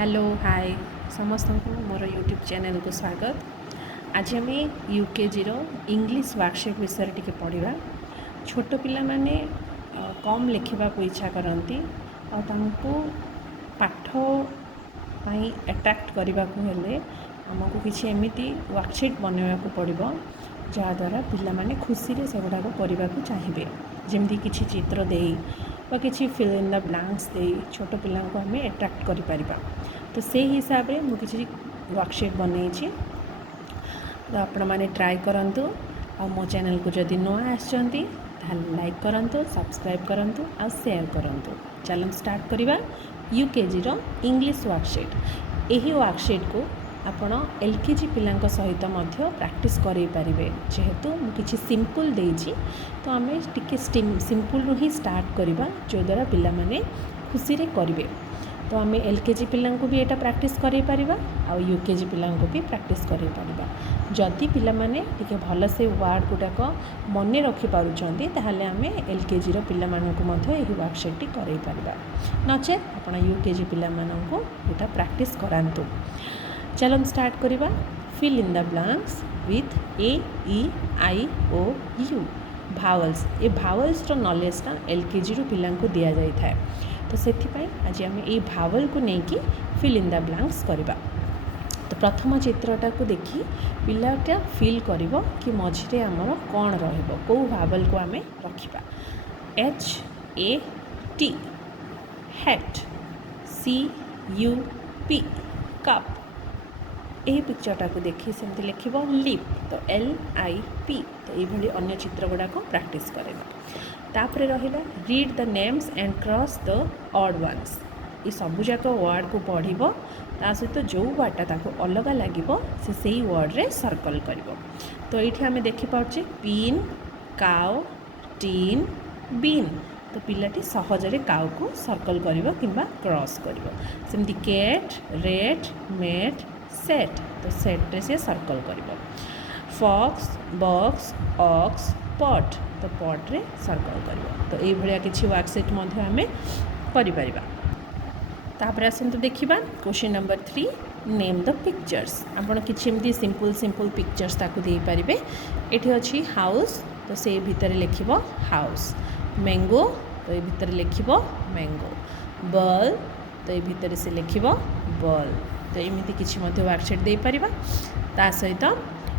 Hello hi समस्त को मोर YouTube channel को स्वागत। आज आम यूकेजी इंग्लिश वर्कशीट विषय टी पढ़ा। छोट पिला माने कम लिखा इच्छा करती आमको पाठ अट्रैक्ट करने को हेले आमको किसी एमती वर्कशीट बनवाक पड़ो जहाँद्वारा पिला माने खुशी से गुड़ाक करने को चाहिए। जमती किसी चित्र दे कि फिल इन द ब्लैंक्स दे छोट पिला को आम अट्रैक्ट कर तो से हिसाब से मुझे वर्कशीट बनई तो आपण मैंने ट्राए करूँ। आ मो चैनल को जदि नुआ आसचंती लाइक करूँ, सब्सक्राइब करूँ और शेयर करूँ। चलो स्टार्ट करवा यूकेजी इंग्लिश वर्कशीट। यही वर्कशीट को आपण एलकेजी पिला सहित प्रैक्टिस करें पारे। जेहेतु मुझे सिंपल देती तो आम टी सिंपल रू ही स्टार्ट करवा जो द्वारा पिला माने खुशी रे करेंगे। तो आम एलकेजी पिला भी यहाँ प्रैक्टिस करें पारिबा आ यूकेजी पिला भी प्रैक्टिस करें पारिबा। जदि पिला माने टिके भल से वर्ड गुड़ाक मन रखिपारुचंती ताहले आम एलकेजी पिला मानकु मध्य यही वर्कशीट करें पारिबा। नचेत आपण यूकेजी पिला मानकु यहाँ प्रैक्टिस करांतु। चलो स्टार्ट करवा fill in the blanks with A E I O U vowels. ये भावल्स रो नॉलेजटा एलकेजी रू पिला दि जाए था। तो से आज आम ये भावल को लेकिन फिल इन द ब्लैंक्स करवा। तो प्रथम चित्रटा को देखी पिलाटा फिल कर कि मझे आमर कौन रो भावल को आम रखा। H A T hat, C U P cup. यही पिक्चरटा को देखी सेमती लिख लिप तो एल आई पी। तो ये अन्य चित्र गुड़ाक प्रैक्टिस करेगा। तापर रहिला read the names and cross the odd ones. ये सबूक वर्ड को पढ़ ता सहित जो वर्डटा ताको अलग लगे से वर्ड रे सर्कल कर। तो ये आम देखिपे पिन, काउ, टीन, बीन। तो पिलाटी सहजरे काउ को सर्कल कर कि क्रॉस कर। सेमती कैट, रेड, मेट, सेट। तो सेट रे से सर्कल कर। Fox, box, ox, pot. तो पॉट रे सर्कल कर। तो ये किसी वर्कशीट आम कर। तापर आसतु देखा question number 3 name the pictures. आपड़ कि सिंपल सिंपल पिक्चर्स ताकू दे पारे। ये अच्छी हाउस तो से भितर लिख हाउस। मैंगो तो ये भितर लिख मैंगो। बॉल तो ये भितर से लिख बॉल। तो एमती किसी वर्कशीट दे पारिबा। ता सहित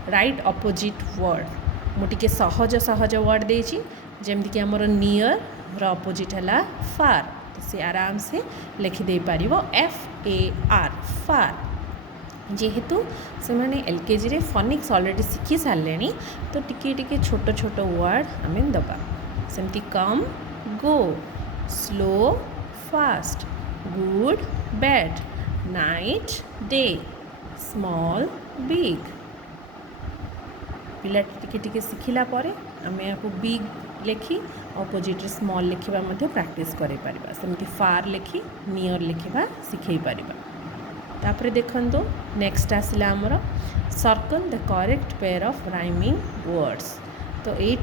राइट अपोजिट वर्ड मुझे सहज सहज वर्ड देची जमती कि आमर नियर र अपोजिट है फार। तो सी आराम से लिखिदे पार FAR फार। जेहेतु से मैंने एलकेजी रे फनिक्स ऑलरेडी शिखी सारे तो टिके टिके छोट छोट वर्ड आम दबा। सेमती come, go, slow, fast, good, bad, night, day, small, big. पिला टिके टिके शिखिला परे आम यहाँ बिग लिखी अपोजिट स्मॉल लिखा प्रैक्टिस करें पारिबा। सेमती फार लिखी नियर लिखा शिखई पारिबा। तापर देखंतु नेक्स्ट आसला आमर circle the correct pair of rhyming words. तो ये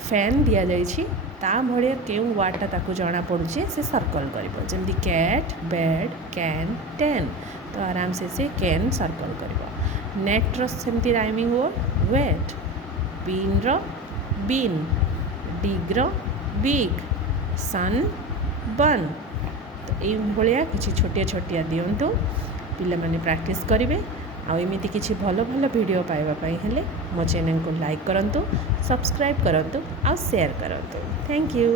फैन दि जाइए ता भाया क्यों वर्डटा ताकू जना पड़ुचे से सर्कल कर। जमती कैट, बेड, कैन, टेन। तो आराम से कैन सर्कल कर। नेट सेमती rhyming word wet, bean bean, dig big, sun bun. तो ये किसी छोटिया छोटिया दिंतु पिला माने प्रैक्टिस करेंगे। आमती किसी भल भल वीडियो पाइबापी हेले मो चैनल को लाइक करूँ, सब्सक्राइब करूँ और शेयर करूँ। Thank you.